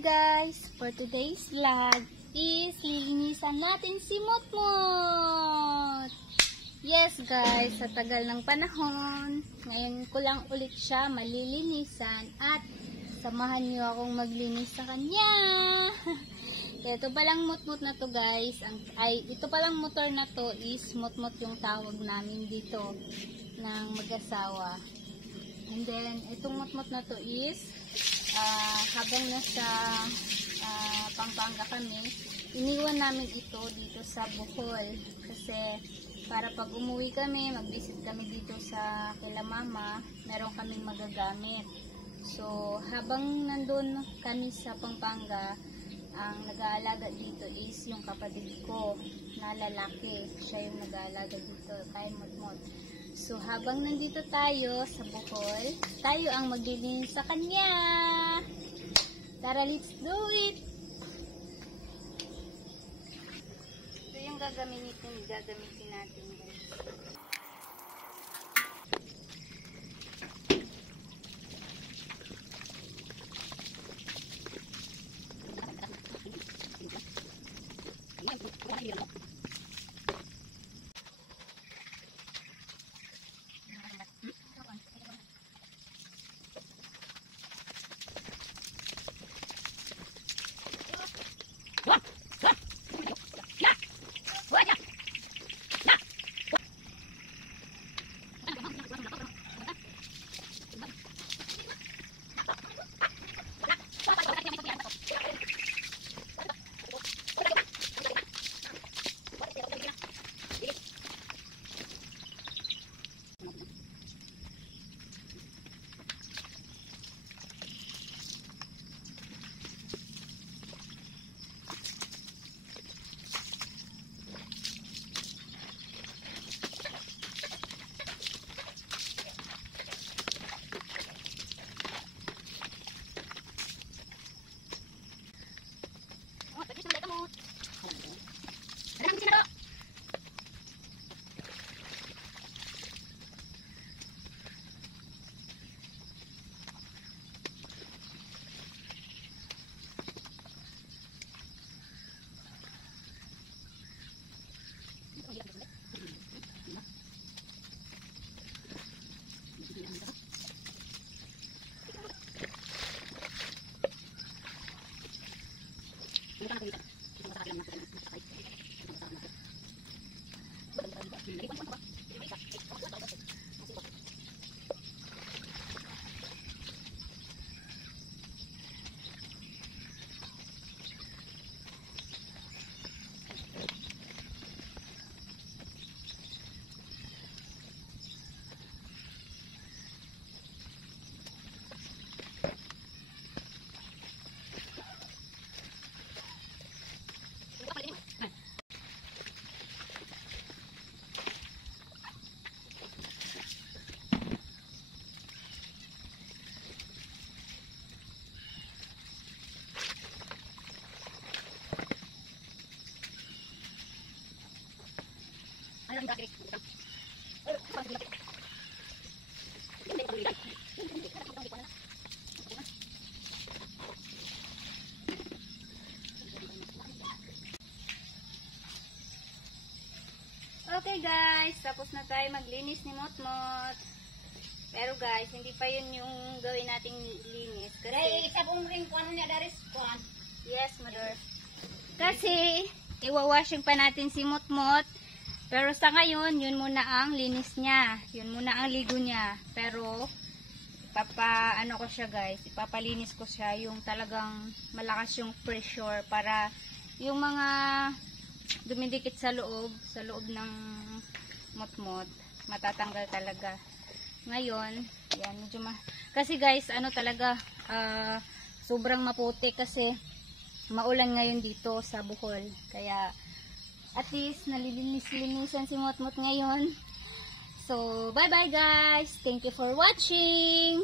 guys! For today's vlog is lilinisan natin si Motmot! Yes guys, sa tagal ng panahon, ngayon ko lang ulit siya malilinisan at samahan niyo akong maglinis sa kanya! Ito palang Motmot na to guys, ito palang motor na to is Motmot yung tawag namin dito ng mag-asawa. And then, itong Motmot na to is habang nasa Pampanga kami, iniwan namin ito dito sa Bohol kasi para pag umuwi kami, mag-visit kami dito sa kila mama, meron kaming magagamit. So habang nandun kami sa Pampanga, ang nag-aalaga dito is yung kapatid ko na lalaki, siya yung nag-aalaga dito kay Motmot. So, habang nandito tayo sa Bohol, tayo ang maglilinis sa kanya. Tara, let's do it! Ito yung gagamitin natin, guys. Okay guys, tapos na tayo maglinis ni Motmot. Pero guys, hindi pa yun yung gawin nating linis. Kasi itabong rin ko ano niya daris kuan. Yes, mother. Kasi iwawashing pa natin si Motmot. Pero sa ngayon, yun muna ang linis niya. Yun muna ang ligo niya. Pero ano ko siya guys, ipapalinis ko siya yung talagang malakas yung pressure para yung mga dumidikit sa loob ng Motmot, matatanggal talaga. Ngayon, yan, medyo kasi guys, talaga, sobrang maputi kasi maulan ngayon dito sa Bohol. Kaya, at least, nalilinis-linisan si Motmot ngayon. So, bye-bye guys! Thank you for watching!